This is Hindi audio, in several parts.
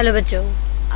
हेलो बच्चों,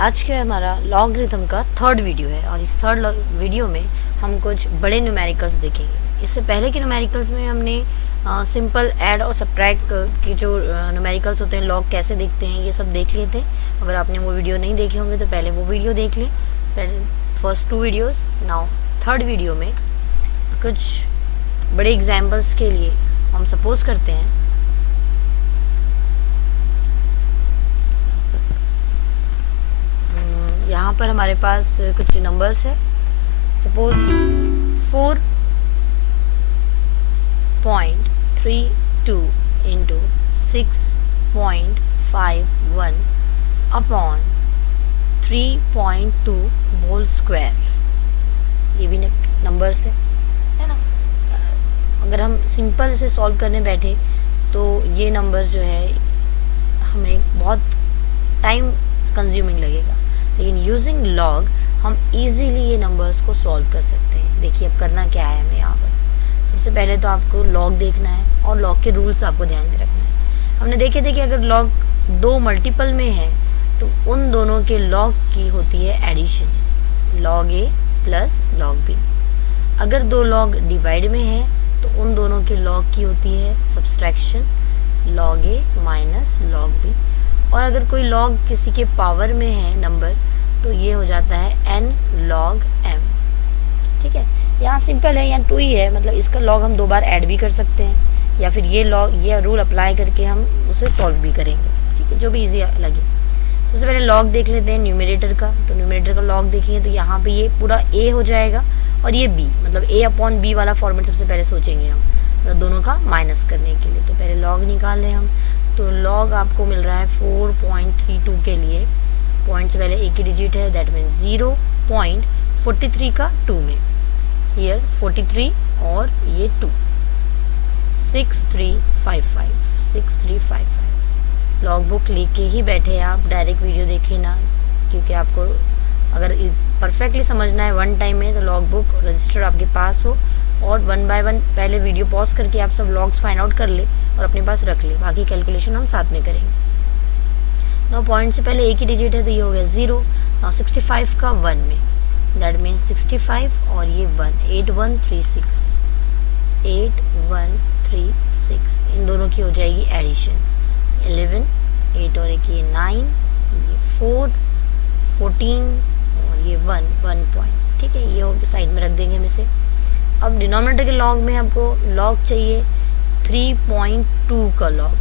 आज का हमारा लॉगरिथम का थर्ड वीडियो है और इस थर्ड वीडियो में हम कुछ बड़े न्यूमेरिकल्स देखेंगे। इससे पहले के न्यूमेरिकल्स में हमने सिंपल ऐड और सब्ट्रैक्ट के जो न्यूमेरिकल्स होते हैं, लॉग कैसे देखते हैं, ये सब देख लिए थे। अगर आपने वो वीडियो नहीं देखे होंगे तो पहले वो वीडियो देख लें, पहले first 2 videos. Now third video में कुछ बड़े एग्जाम्पल्स के लिए हम सपोज करते हैं यहाँ पर हमारे पास कुछ नंबर्स है। Suppose 4.32 into 6.51 upon 3.2 whole square, ये भी नंबर्स है ना। अगर हम सिंपल से सॉल्व करने बैठे तो ये नंबर्स जो है हमें बहुत टाइम कंज्यूमिंग लगेगा, लेकिन यूजिंग लॉग हम इजीली ये नंबर्स को सॉल्व कर सकते हैं। देखिए अब करना क्या है हमें यहाँ पर। सबसे पहले तो आपको लॉग देखना है और लॉग के रूल्स आपको ध्यान में रखना है। हमने देखे थे कि अगर लॉग 2 मल्टीपल में है तो उन दोनों के लॉग की होती है एडिशन, लॉग ए प्लस लॉग बी। अगर 2 लॉग डिवाइड में है तो उन दोनों के लॉग की होती है सब्सट्रैक्शन, लॉग ए माइनस लॉग बी। और अगर कोई लॉग किसी के पावर में है नंबर तो ये हो जाता है n log m। ठीक है, यहाँ सिंपल है, यहाँ 2 ही है, मतलब इसका लॉग हम 2 बार ऐड भी कर सकते हैं या फिर ये रूल अप्लाई करके हम उसे सॉल्व भी करेंगे। ठीक है, जो भी इजी लगे। सबसे पहले लॉग देख लेते हैं न्यूमरेटर का। तो न्यूमरेटर का लॉग देखेंगे तो यहाँ पे ये पूरा a हो जाएगा और ये b, मतलब a अपॉन b वाला फॉर्मेट सबसे पहले सोचेंगे हम, मतलब दोनों का माइनस करने के लिए। तो पहले लॉग निकाल लें हम। तो लॉग आपको मिल रहा है 4.32 के लिए, पॉइंट से पहले एक ही डिजिट है, दैट मीन्स 0.43 का 2 में, हियर 43 और ये 2, 6355। लॉग बुक लेके ही बैठे आप, डायरेक्ट वीडियो देखें ना, क्योंकि आपको अगर परफेक्टली समझना है वन टाइम में तो लॉग बुक रजिस्टर आपके पास हो और 1 बाय 1 पहले वीडियो पॉज करके आप सब लॉग्स फाइंड आउट कर ले और अपने पास रख ले, बाकी कैलकुलेशन हम साथ में करेंगे। नौ पॉइंट से पहले एक ही डिजिट है तो ये हो गया 0। नाउ 65 का 1 में, दैट मीन्स 65 और ये 1, 8136, 8136, इन दोनों की हो जाएगी एडिशन, 11, 8 और एक ये 9, ये 4, 14 और ये 1 पॉइंट। ठीक है, ये हो साइड में रख देंगे हम इसे। अब डिनोमिनेटर के लॉग में हमको लॉग चाहिए 3.2 का लॉग।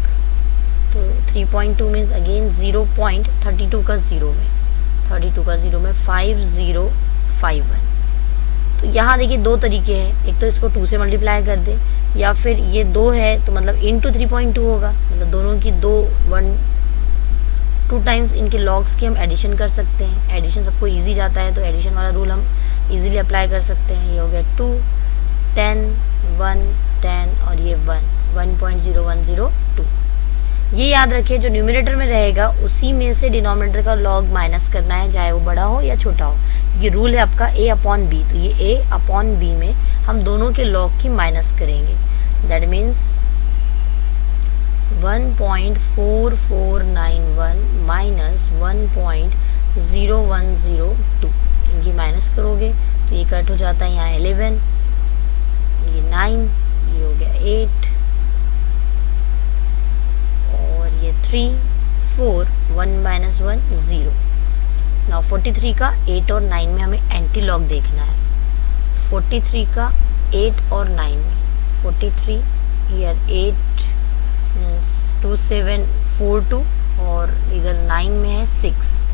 तो 3.2 मीन्स अगेन 0.32 का 0 में, 32 का 0 में 5051। तो यहाँ देखिए 2 तरीके हैं, एक तो इसको 2 से मल्टीप्लाई कर दे या फिर ये 2 है तो मतलब इंटू 3.2 होगा, मतलब दोनों की 2 टाइम्स इनके लॉग्स की हम एडिशन कर सकते हैं। एडिशन सबको ईजी जाता है तो एडिशन वाला रूल हम ईजिली अप्लाई कर सकते हैं। ये हो गया 2, 10, 1, 10 और ये 1.0102। ये याद रखिए जो न्यूमरेटर में रहेगा उसी में से डिनोमिनेटर का लॉग माइनस करना है, चाहे वो बड़ा हो या छोटा हो। ये रूल है आपका a अपॉन बी, तो ये a अपॉन बी में हम दोनों के लॉग की माइनस करेंगे, दैट मीन्स 1.4491 माइनस 1.0102, इनकी माइनस करोगे तो ये कट हो जाता है यहाँ 11, ये 9, ये हो गया 8 और ये 3, 4, 1 माइनस 1 0। नाउ 43 का 8 और 9 में हमें एंटी लॉग देखना है। 43 का 8 और 9 में, 43 हियर 8 2742 और इधर 9 में है 6,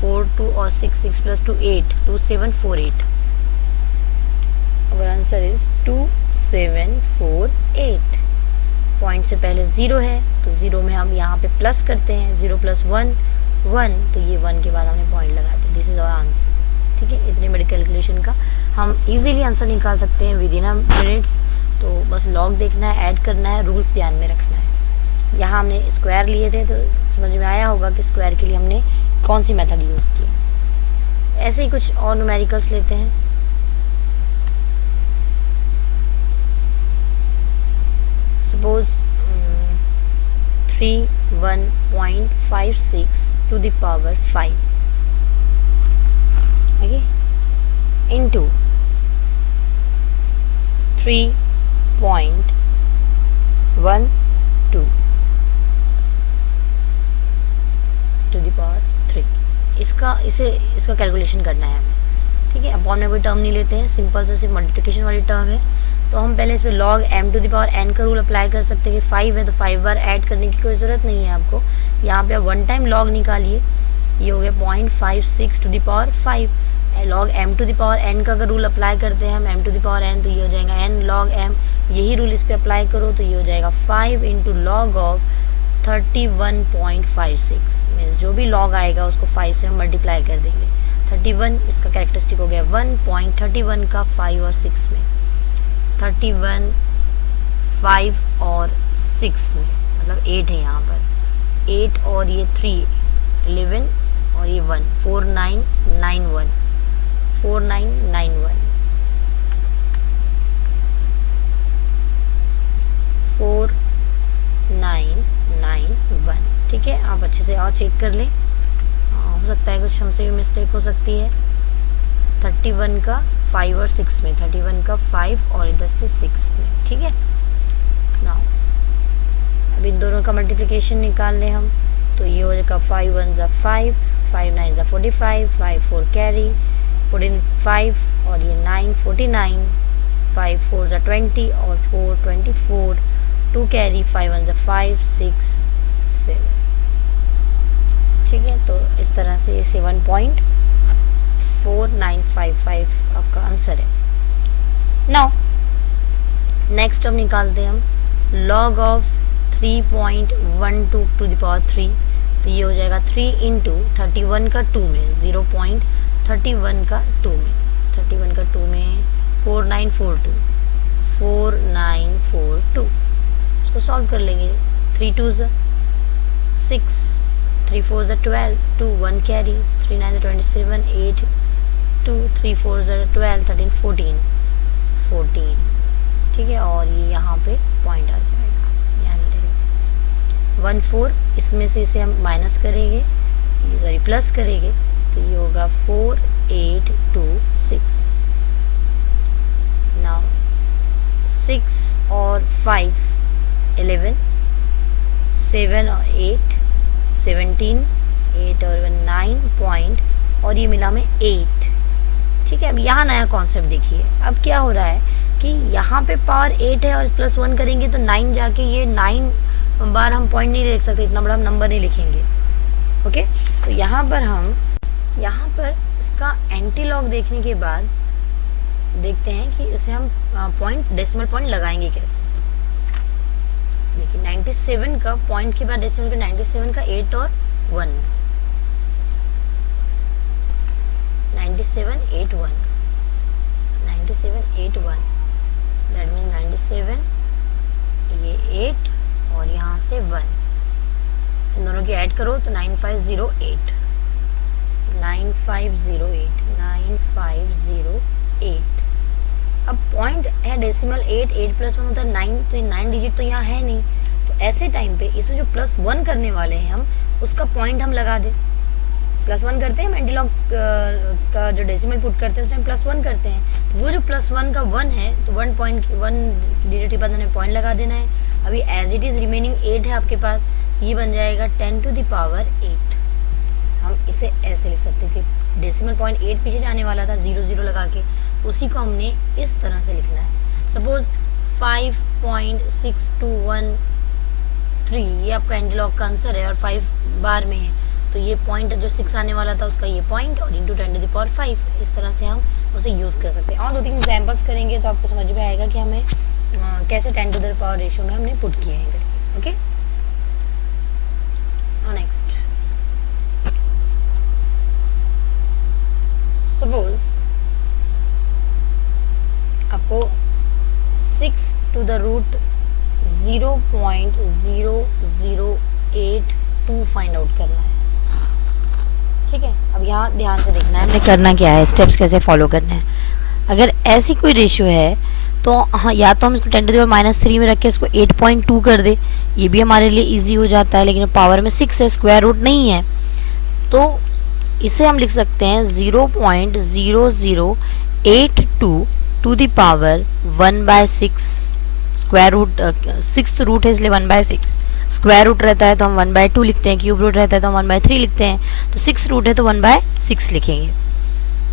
4 2 और 6, 6 plus 2 8, 2748। our answer is 2748। Point से पहले 0 है तो 0 में हम यहाँ पे प्लस करते हैं, 0 प्लस 1 1, तो ये 1 के बाद हमने पॉइंट लगा दिया, दिस इज आवर आंसर। ठीक है, इतने बड़े कैलकुलेशन का हम इजीली आंसर निकाल सकते हैं विद इन अ मिनट्स। तो बस लॉग देखना है, ऐड करना है, रूल्स ध्यान में रखना है। यहाँ हमने स्क्वायर लिए थे तो समझ में आया होगा कि स्क्वायर के लिए हमने कौन सी मेथड यूज़ की। ऐसे ही कुछ और न्यूमेरिकल्स लेते हैं। Suppose 3, 1.5 0.56 to the power 5, okay, into 3.12 to the power 3। इसका कैलकुलेशन करना है हमें, ठीक है। अपॉन में कोई टर्म नहीं लेते हैं, सिंपल से सिर्फ मल्टीप्लिकेशन वाली टर्म है। तो हम पहले इस पर log m to the power n का रूल अप्लाई कर सकते हैं कि 5 है तो 5 बार ऐड करने की कोई ज़रूरत नहीं है आपको। यहाँ पे आप वन टाइम log निकालिए, ये हो गया 0.56 to the power 5। log m to the power n का अगर रूल अप्लाई करते हैं हम m to the power n, तो ये हो जाएगा n log m। यही रूल इस पर अप्लाई करो तो ये हो जाएगा 5 इंटू log ऑफ 31.56, मीन्स जो भी log आएगा उसको 5 से हम मल्टीप्लाई कर देंगे। 31 इसका कैरेक्टरिस्टिक हो गया 1.31 का 5 और 6 में, 31 5 और 6 में, मतलब 8 है यहाँ पर, 8 और ये 3 11 और ये 1 4991 4991 4991, ठीक है। आप अच्छे से और चेक कर लें, हो सकता है कुछ हमसे भी मिस्टेक हो सकती है। 31 का 5 और 6 में, 31 का 5 और इधर से 6 में, ठीक है। नाउ अब इन दोनों का मल्टीप्लिकेशन निकाल लें हम, तो ये हो जाएगा 5 1 ज़ा 5, 5 9 ज़ा 45, 5 4 कैरी 45 और ये 9 49, 5 4 ज़ा 20 और 4 24, 2 कैरी 5 1 ज़ा 5 6 7, ठीक है। तो इस तरह से ये 7.4955 आपका आंसर है। नाउ नेक्स्ट अब निकालते हैं हम log of 3.12 to the power 3, तो ये हो जाएगा 3 इंटू 31 का 2 में, 0.31 का 2 में, 31 का 2 में 4942 उसको सॉल्व कर लेंगे। 3 2 6, 3 4 12, 2 1 कैरी, 3 9 27, 8 2, 3 4 12, 13 14, ठीक है। और ये यहाँ पे पॉइंट आ जाएगा, यहाँ रहेगा 1 4, इसमें से इसे हम माइनस करेंगे, ये सॉरी प्लस करेंगे, तो ये होगा 4 8 2 6। नाउ 6 और 5 11, 7 और 8 17, 8 और 9 पॉइंट, और ये मिला में 8, ठीक है। अब यहाँ नया कॉन्सेप्ट देखिए, अब क्या हो रहा है कि यहाँ पे पावर 8 है और प्लस 1 करेंगे तो 9 जाके, ये 9 बार हम पॉइंट नहीं लिख सकते, इतना बड़ा हम नंबर नहीं लिखेंगे, ओके। तो यहाँ पर इसका एंटी लॉग देखने के बाद देखते हैं कि इसे हम पॉइंट डेसिमल पॉइंट लगाएंगे कैसे। देखिए 97 का पॉइंट के बाद डेसिमल का 97 का 8 और 1, 97 8 1, 97 8 1, दैट मीन 97 ये 8 और यहाँ से 1, इन दोनों की ऐड करो तो 9508 9508। अब पॉइंट है डेसिमल 8 प्लस 1 होता है 9, तो ये 9 डिजिट तो यहाँ है नहीं, तो ऐसे टाइम पे इसमें जो प्लस 1 करने वाले हैं हम, उसका पॉइंट हम लगा दें। प्लस 1 करते हैं, एंटीलॉग का जो डेसिमल पुट करते हैं उसमें प्लस 1 करते हैं, तो वो जो प्लस 1 का 1 है, तो 1 डिजिट के बाद हमें पॉइंट लगा देना है। अभी एज इट इज़ रिमेनिंग 8 है आपके पास, ये बन जाएगा 10 टू द पावर 8। हम इसे ऐसे लिख सकते हैं कि डेसिमल पॉइंट 8 पीछे जाने वाला था 0 लगा के, उसी को हमने इस तरह से लिखना है। सपोज 5.6213 ये आपका एंटीलॉग का आंसर है और 5 बार में है, तो ये पॉइंट जो 6 आने वाला था उसका ये पॉइंट, और इंटू 10 टू द पावर 5, इस तरह से हम उसे यूज़ कर सकते हैं। और 2-3 एग्जाम्पल्स करेंगे तो आपको समझ में आएगा कि हमें कैसे 10 टू द पावर रेशियो में हमने पुट किए हैं करके, ओके। नेक्स्ट सपोज आपको 6 to the root 0.0082 find out करना है, ठीक है। अब यहाँ ध्यान से देखना है हमें करना क्या है, स्टेप्स कैसे फॉलो करना है। अगर ऐसी कोई रेशियो है तो हाँ, या तो हम इसको 10⁻³ में रख के इसको 8.2 कर दे, ये भी हमारे लिए इजी हो जाता है, लेकिन पावर में 6 है, स्क्वायर रूट नहीं है, तो इसे हम लिख सकते हैं 0.0082 to the power 1/6। Square root 6th root है इसलिए 1/6, स्क्वायर रूट रहता है तो हम 1/2 लिखते हैं, क्यूब रूट रहता है तो हम 1/3 लिखते हैं, तो 6 रूट है तो 1/6 लिखेंगे।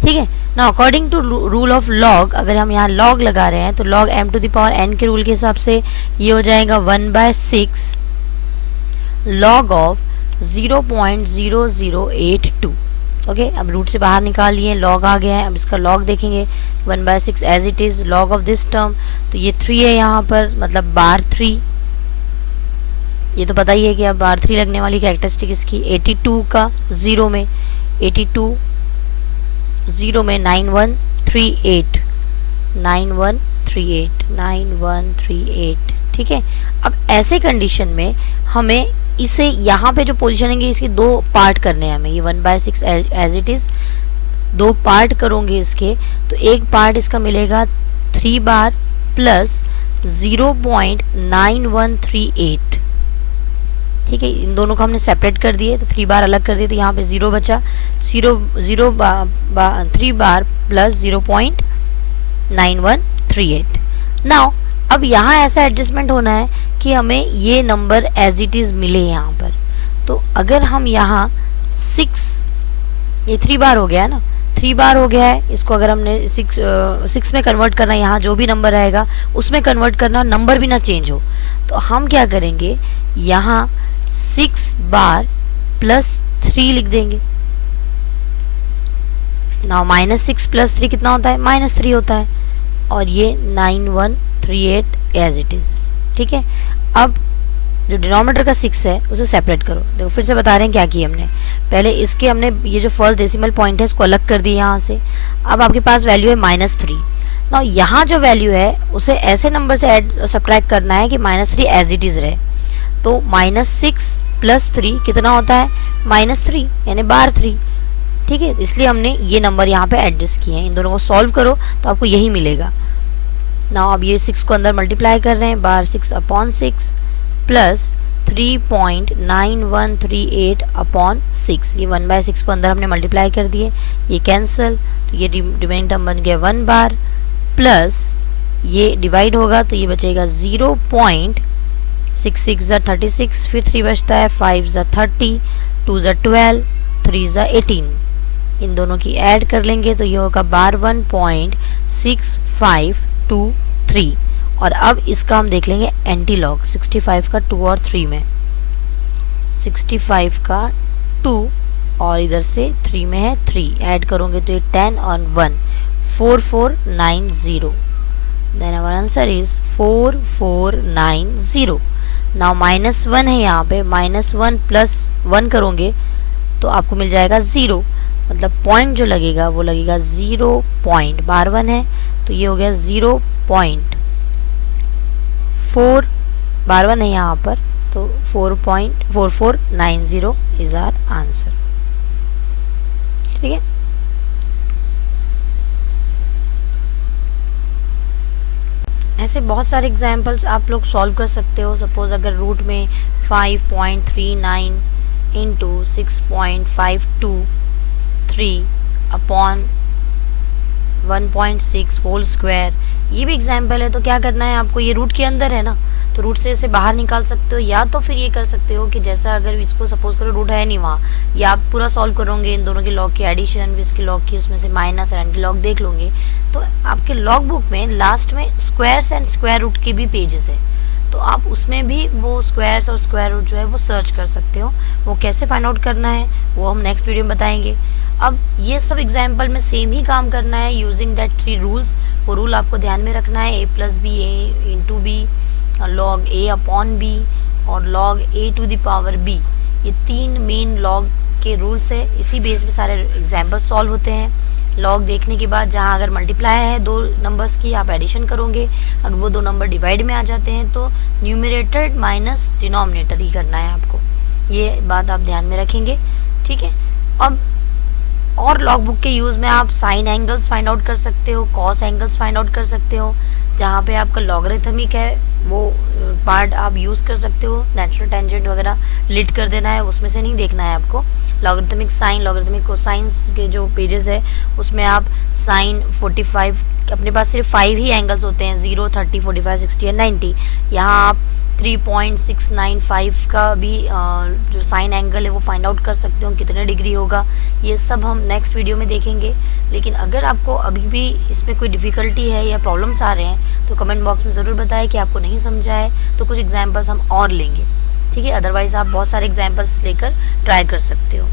ठीक है ना, according to rule of log, अगर हम यहाँ लॉग लगा रहे हैं तो log m to the power n के रूल के हिसाब से ये हो जाएगा 1/6 लॉग ऑफ 0.0082। ओके, अब रूट से बाहर निकाल लिए, लॉग आ गया है, अब इसका लॉग देखेंगे 1/6 as it is, log of this term, तो ये 3 है यहाँ पर, मतलब बार 3, ये तो पता ही है कि अब बार 3 लगने वाली कैरेक्टरिस्टिक इसकी 82 का 0 में 82 0 में 9138 9138 9138। ठीक है, अब ऐसे कंडीशन में हमें इसे यहाँ पे जो पोजीशन है इसके दो पार्ट करने हैं हमें, ये 1/6 एज इट इज, दो पार्ट करोगे इसके, तो एक पार्ट इसका मिलेगा 3 बार प्लस 0.9138। ठीक है, इन दोनों को हमने सेपरेट कर दिए, तो 3 बार अलग कर दिए, तो यहाँ पे 0 बचा, 3 बार प्लस 0.9138। नाउ अब यहाँ ऐसा एडजस्टमेंट होना है कि हमें ये नंबर एज इट इज मिले यहाँ पर, तो अगर हम यहाँ 6, ये 3 बार हो गया है ना, 3 बार हो गया है, इसको अगर हमने 6 में कन्वर्ट करना, यहाँ जो भी नंबर रहेगा उसमें कन्वर्ट करना, नंबर भी ना चेंज हो, तो हम क्या करेंगे, यहाँ 6 बार प्लस 3 लिख देंगे। नाउ -6 + 3 कितना होता है, -3 होता है, और ये 9138 एज इट इज। ठीक है, अब जो डिनोमिनेटर का 6 है उसे सेपरेट करो। देखो फिर से बता रहे हैं क्या किया हमने, पहले इसके हमने ये जो फर्स्ट डेसिमल पॉइंट है इसको अलग कर दिया यहाँ से, अब आपके पास वैल्यू है -3। ना यहाँ जो वैल्यू है उसे ऐसे नंबर से ऐड सब्ट्रैक्ट करना है कि -3 एज इट इज रहे, तो -6 + 3 कितना होता है, -3 यानी बार 3। ठीक है, इसलिए हमने ये नंबर यहाँ पे एडजस्ट किए हैं, इन दोनों को सॉल्व करो तो आपको यही मिलेगा। ना अब ये 6 को अंदर मल्टीप्लाई कर रहे हैं, बार 6/6 प्लस 3.9138/6, ये 1/6 को अंदर हमने मल्टीप्लाई कर दिए, ये कैंसिल, तो ये रिमेनिंग टर्म बन गया 1 बार, प्लस ये डिवाइड होगा तो ये बचेगा 0.66 = 36, फिर 3 बचता है, 5 = 30, 2 = 12, 3 = 18, इन दोनों की ऐड कर लेंगे तो ये होगा 12.6523। और अब इसका हम देख लेंगे एंटी लॉग 65 का 2 और 3 में, 65 का 2 और इधर से 3 में है 3, ऐड करोगे तो ये 10 और 1 4490, then our answer is 4490। Now -1 है यहाँ पे, -1 + 1 करोगे तो आपको मिल जाएगा 0, मतलब पॉइंट जो लगेगा वो लगेगा 0 पॉइंट, बार 1 है तो ये हो गया 0.4, बार 1 है यहाँ पर तो 4.4490 इज आवर आंसर। ठीक है, ऐसे बहुत सारे एग्जाम्पल्स आप लोग सॉल्व कर सकते हो। सपोज अगर रूट में 5.39 इंटू 6.523/1.6 होल स्क्वायर, ये भी एग्जाम्पल है, तो क्या करना है आपको, ये रूट के अंदर है ना, तो रूट से इसे बाहर निकाल सकते हो, या तो फिर ये कर सकते हो कि जैसा अगर इसको सपोज करो रूट है नहीं वहाँ, या आप पूरा सॉल्व करोगे इन दोनों के लॉग की एडिशन, इसके लॉग की, उसमें से माइनस और एंटी लॉग देख लोगे, तो आपके लॉग बुक में लास्ट में स्क्वायर्स एंड स्क्वायर रूट के भी पेजेस है, तो आप उसमें भी वो स्क्वायर्स और स्क्वायर रूट जो है वो सर्च कर सकते हो। वो कैसे फाइंड आउट करना है वो हम नेक्स्ट वीडियो में बताएंगे। अब ये सब एग्जाम्पल में सेम ही काम करना है यूजिंग दैट 3 रूल्स। वो रूल आपको ध्यान में रखना है, a + b * b, log a/b और log a⁴ b, ये 3 मेन लॉग के रूल्स है, इसी बेस पे सारे एग्जाम्पल सॉल्व होते हैं। लॉग देखने के बाद जहाँ अगर मल्टीप्लाई है 2 नंबर्स की, आप एडिशन करोगे, अगर वो 2 नंबर डिवाइड में आ जाते हैं तो न्यूमरेटर माइनस डिनोमिनेटर ही करना है आपको, ये बात आप ध्यान में रखेंगे। ठीक है, अब और लॉग बुक के यूज़ में आप साइन एंगल्स फाइंड आउट कर सकते हो, कॉस एंगल्स फाइंड आउट कर सकते हो। जहाँ पे आपका लॉगरिथमिक है वो पार्ट आप यूज़ कर सकते हो। नेचुरल टेंजेंट वगैरह लिट कर देना है, उसमें से नहीं देखना है आपको। लॉगरिथमिक साइन, लॉगरिथमिक कोसाइंस के जो पेजेस है उसमें आप साइन 45, अपने पास सिर्फ 5 ही एंगल्स होते हैं, 0, 30, 45, 60 एंड 90। यहाँ आप 3.695 का भी जो साइन एंगल है वो फाइंड आउट कर सकते हो कितने डिग्री होगा। ये सब हम नेक्स्ट वीडियो में देखेंगे। लेकिन अगर आपको अभी भी इसमें कोई डिफ़िकल्टी है या प्रॉब्लम्स आ रहे हैं तो कमेंट बॉक्स में ज़रूर बताएं कि आपको नहीं समझा है, तो कुछ एग्जांपल्स हम और लेंगे, ठीक है। अदरवाइज़ आप बहुत सारे एग्जांपल्स लेकर ट्राई कर सकते हो।